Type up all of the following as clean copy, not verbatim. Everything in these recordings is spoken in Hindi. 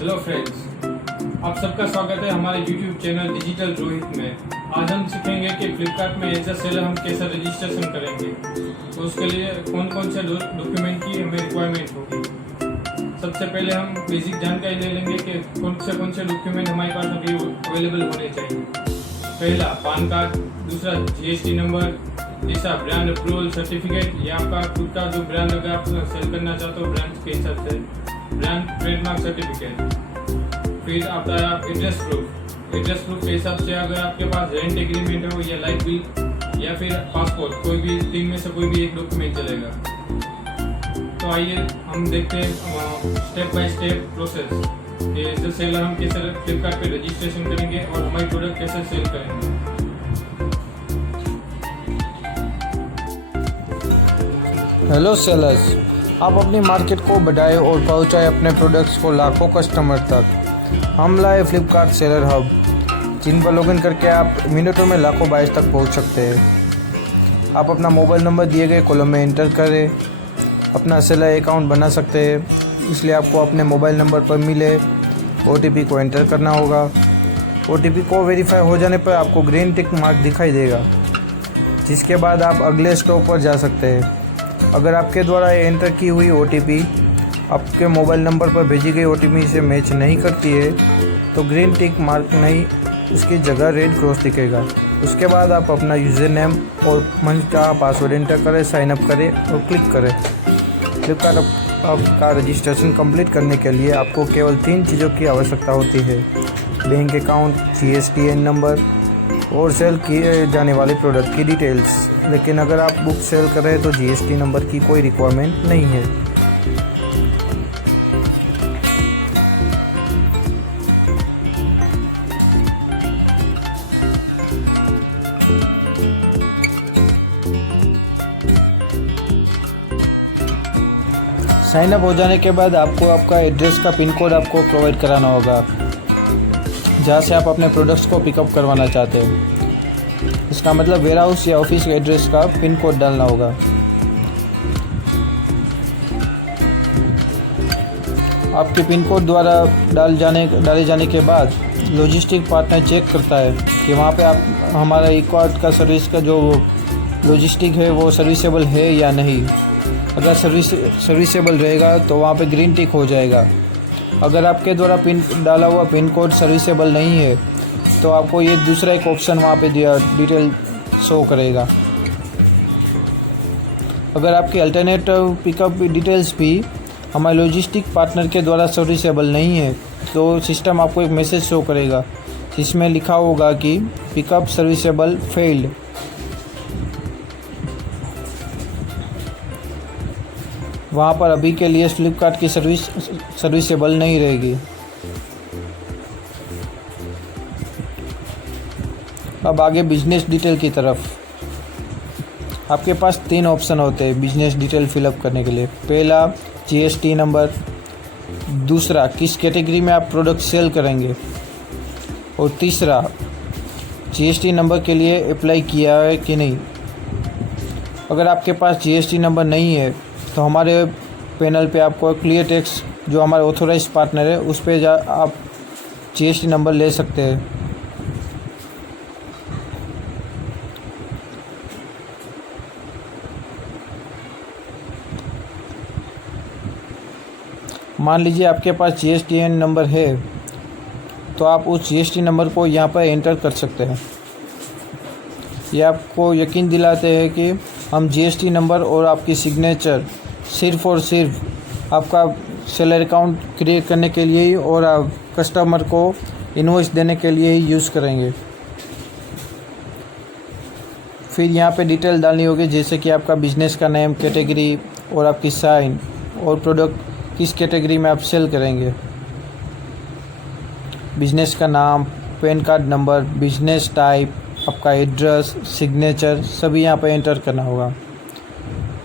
हेलो फ्रेंड्स, आप सबका स्वागत है हमारे YouTube चैनल डिजिटल रोहित में। आज हम सीखेंगे कि फ्लिपकार्ट में एज अ सेलर हम कैसे रजिस्ट्रेशन करेंगे। तो उसके लिए कौन कौन से डॉक्यूमेंट की हमें रिक्वायरमेंट होगी। सबसे पहले हम बेसिक जानकारी ले लेंगे कि कौन से डॉक्यूमेंट हमारे पास अभी अवेलेबल होने चाहिए। पहला पान कार्ड, दूसरा GST नंबर, तीसरा ब्रांड अप्रूवल सर्टिफिकेट, या आपका खुद का जो ब्रांड अगर आप सेल करना चाहते हो ब्रांड के हिसाब से, ब्रांड ट्रेडमार्क सर्टिफिकेट। फिर आता है एड्रेस प्रूफ के हिसाब से अगर आपके पास रेंट एग्रीमेंट हो या लाइट बिल या फिर पासपोर्ट, कोई भी तीन में से कोई भी एक डॉक्यूमेंट चलेगा। तो आइए हम देखते हैं स्टेप बाय स्टेप प्रोसेस कि एज अ सेलर हम कैसे फ्लिपकार्ट पे रजिस्ट्रेशन करेंगे और हमारी प्रोडक्ट कैसे सेल करेंगे। हेलो सेलर्स, आप अपनी मार्केट को बढ़ाएं और पहुंचाएं अपने प्रोडक्ट्स को लाखों कस्टमर तक। हम लाए फ्लिपकार्ट सेलर हब, जिन पर लॉगिन करके आप मिनटों में लाखों बाइस तक पहुंच सकते हैं। आप अपना मोबाइल नंबर दिए गए कॉलम में एंटर करें, अपना सेलर अकाउंट बना सकते हैं। इसलिए आपको अपने मोबाइल नंबर पर मिले OTP को एंटर करना होगा। OTP को वेरीफाई हो जाने पर आपको ग्रीन टिक मार्क दिखाई देगा, जिसके बाद आप अगले स्टेप पर जा सकते हैं। अगर आपके द्वारा एंटर की हुई OTP आपके मोबाइल नंबर पर भेजी गई OTP से मैच नहीं करती है तो ग्रीन टिक मार्क नहीं, उसकी जगह रेड क्रॉस दिखेगा। उसके बाद आप अपना यूज़र नेम और मंच का पासवर्ड एंटर करें, साइन अप करें और क्लिक करें। फ्लिपकार्ट का रजिस्ट्रेशन कंप्लीट करने के लिए आपको केवल 3 चीज़ों की आवश्यकता होती है: बैंक अकाउंट, GSTN नंबर और सेल किए जाने वाले प्रोडक्ट की डिटेल्स। लेकिन अगर आप बुक सेल कर रहे हैं तो GST नंबर की कोई रिक्वायरमेंट नहीं है। साइन अप हो जाने के बाद आपको आपका एड्रेस का पिन कोड आपको प्रोवाइड कराना होगा, जहाँ से आप अपने प्रोडक्ट्स को पिकअप करवाना चाहते हैं। इसका मतलब वेयर हाउस या ऑफिस के एड्रेस का पिन कोड डालना होगा। आपके पिन कोड द्वारा डाले जाने के बाद लॉजिस्टिक पार्टनर चेक करता है कि वहाँ पे आप हमारा इक्वार्ट का सर्विस का जो लॉजिस्टिक है वो सर्विसेबल है या नहीं। अगर सर्विसेबल रहेगा तो वहाँ पे ग्रीन टिक हो जाएगा। अगर आपके द्वारा डाला हुआ पिन कोड सर्विसेबल नहीं है तो आपको ये दूसरा एक ऑप्शन वहाँ पे डिटेल शो करेगा। अगर आपकी अल्टरनेटिव पिकअप डिटेल्स भी हमारे लॉजिस्टिक पार्टनर के द्वारा सर्विसेबल नहीं है तो सिस्टम आपको एक मैसेज शो करेगा जिसमें लिखा होगा कि पिकअप सर्विसेबल फेल्ड। वहाँ पर अभी के लिए फ्लिपकार्ट की सर्विसेबल नहीं रहेगी। अब आगे बिजनेस डिटेल की तरफ। आपके पास 3 ऑप्शन होते हैं बिजनेस डिटेल फिलअप करने के लिए। पहला GST नंबर, दूसरा किस कैटेगरी में आप प्रोडक्ट सेल करेंगे, और तीसरा GST नंबर के लिए अप्लाई किया है कि नहीं। अगर आपके पास GST नंबर नहीं है तो हमारे पैनल पे आपको क्लियर टेक्स जो हमारे ऑथोराइज पार्टनर है उस पे आप GST नंबर ले सकते हैं। मान लीजिए आपके पास GSTN नंबर है तो आप उस GST नंबर को यहाँ पर एंटर कर सकते हैं। ये आपको यकीन दिलाते हैं कि हम GST नंबर और आपकी सिग्नेचर सिर्फ़ और सिर्फ आपका सेलर अकाउंट क्रिएट करने के लिए ही और कस्टमर को इनवॉइस देने के लिए ही यूज़ करेंगे। फिर यहाँ पे डिटेल डालनी होगी, जैसे कि आपका बिज़नेस का नेम, कैटेगरी और आपकी साइन और प्रोडक्ट किस कैटेगरी में आप सेल करेंगे। बिज़नेस का नाम, pan card number, business type, आपका एड्रेस, सिग्नेचर सभी यहाँ पर एंटर करना होगा।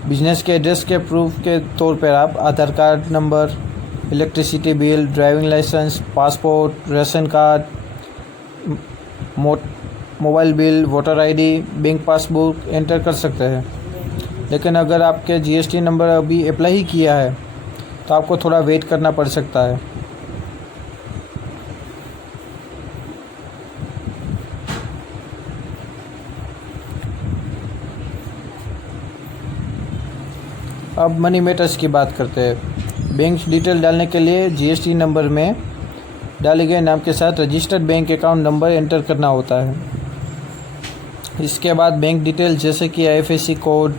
बिजनेस के एड्रेस के प्रूफ के तौर पर आप Aadhaar card number, electricity bill, driving licence, passport, ration card, mobile bill, voter ID, bank passbook enter कर सकते हैं। लेकिन अगर आपके GST नंबर अभी अप्लाई ही किया है तो आपको थोड़ा वेट करना पड़ सकता है। अब मनी मैटर्स की बात करते हैं। बैंक डिटेल डालने के लिए जीएसटी नंबर में डाले गए नाम के साथ registered bank account number enter करना होता है। इसके बाद बैंक डिटेल जैसे कि आईएफएससी कोड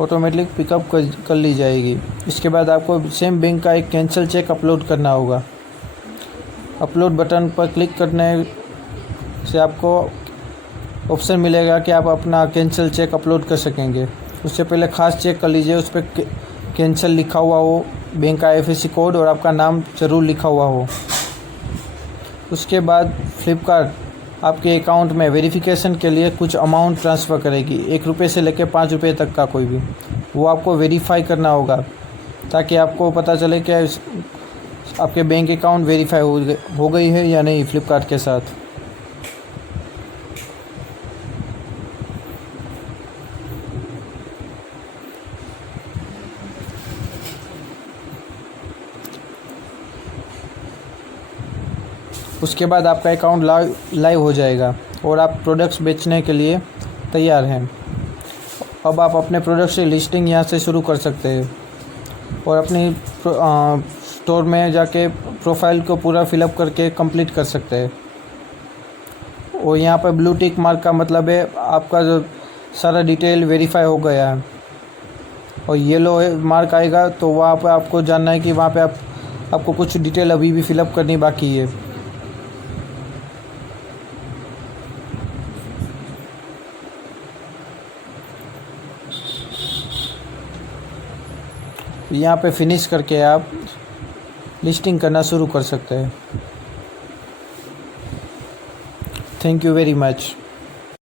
ऑटोमेटिक पिकअप कर ली जाएगी। इसके बाद आपको सेम बैंक का एक कैंसिल चेक अपलोड करना होगा। अपलोड बटन पर क्लिक करने से आपको ऑप्शन मिलेगा कि आप अपना कैंसिल चेक अपलोड कर सकेंगे। उससे पहले खास चेक कर लीजिए, उस पर कैंसिल लिखा हुआ हो, बैंक का आईएफएससी कोड और आपका नाम ज़रूर लिखा हुआ हो। उसके बाद फ्लिपकार्ट आपके अकाउंट में वेरिफिकेशन के लिए कुछ अमाउंट ट्रांसफ़र करेगी, 1 रुपये से लेकर 5 रुपये तक का कोई भी, वो आपको वेरीफाई करना होगा ताकि आपको पता चले कि आपके बैंक अकाउंट वेरीफाई हो गई है या नहीं फ्लिपकार्ट के साथ। उसके बाद आपका अकाउंट लाइव हो जाएगा और आप प्रोडक्ट्स बेचने के लिए तैयार हैं। अब आप अपने प्रोडक्ट्स की लिस्टिंग यहाँ से शुरू कर सकते हैं और अपनी स्टोर में जाके प्रोफाइल को पूरा फिलअप करके कंप्लीट कर सकते हैं। और यहाँ पर ब्लू टिक मार्क का मतलब है आपका जो सारा डिटेल वेरीफाई हो गया है, और येलो मार्क आएगा तो वहाँ पर आपको जानना है कि वहाँ पे आपको कुछ डिटेल अभी भी फिलअप करनी बाकी है। यहाँ पे फिनिश करके आप लिस्टिंग करना शुरू कर सकते हैं। Thank you very much.